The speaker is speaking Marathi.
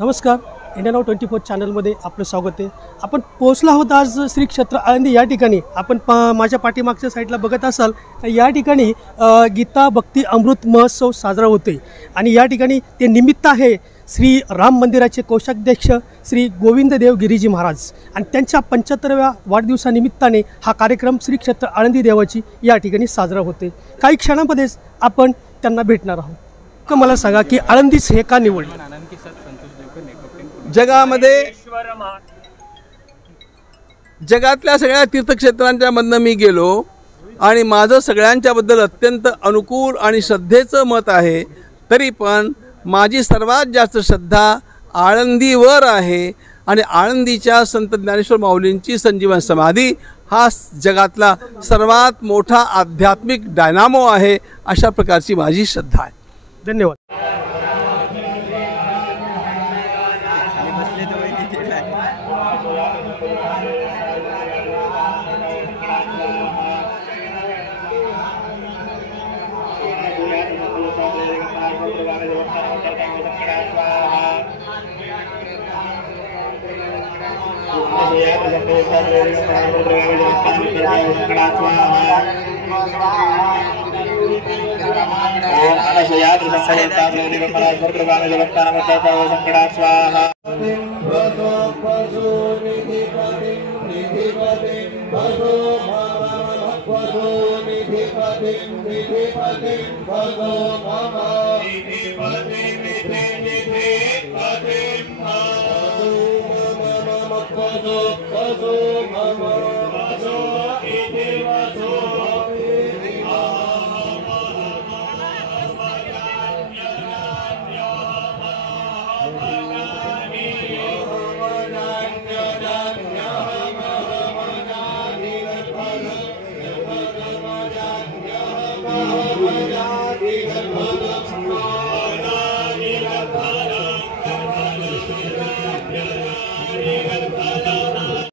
नमस्कार, इंडिया नाऊ 24 चॅनलमध्ये आपलं स्वागत आहे। आपण पोहोचलो आहोत आज श्री क्षेत्र आळंदी या ठिकाणी। आपण माझ्या पाठीमागच्या साईडला बघत असाल या ठिकाणी गीता भक्ती अमृत महोत्सव साजरा होतोय आणि या ठिकाणी ते निमित्त आहे श्री राम मंदिराचे कोषाध्यक्ष श्री गोविंददेव गिरीजी महाराज आणि त्यांच्या 75व्या वाढदिवसानिमित्ताने हा कार्यक्रम श्री क्षेत्र आळंदी देवाची या ठिकाणी साजरा होते। काही क्षणांमध्येच आपण त्यांना भेटणार आहोत। मला सांगा की आळंदीच हे का निवडले? जगातल्या सगळ्या तीर्थक्षेत्रांच्या मधनं मी गेलो आणि माझं सगळ्यांच्याबद्दल अत्यंत अनुकूल आणि श्रद्धेचं मत आहे। तरी पण माझी सर्वात जास्त श्रद्धा आळंदीवर आहे आणि आळंदीच्या संत ज्ञानेश्वर माऊलींची संजीवन समाधी हा जगातला सर्वात मोठा आध्यात्मिक डायनामो आहे, अशा प्रकारची माझी श्रद्धा आहे। धन्यवाद।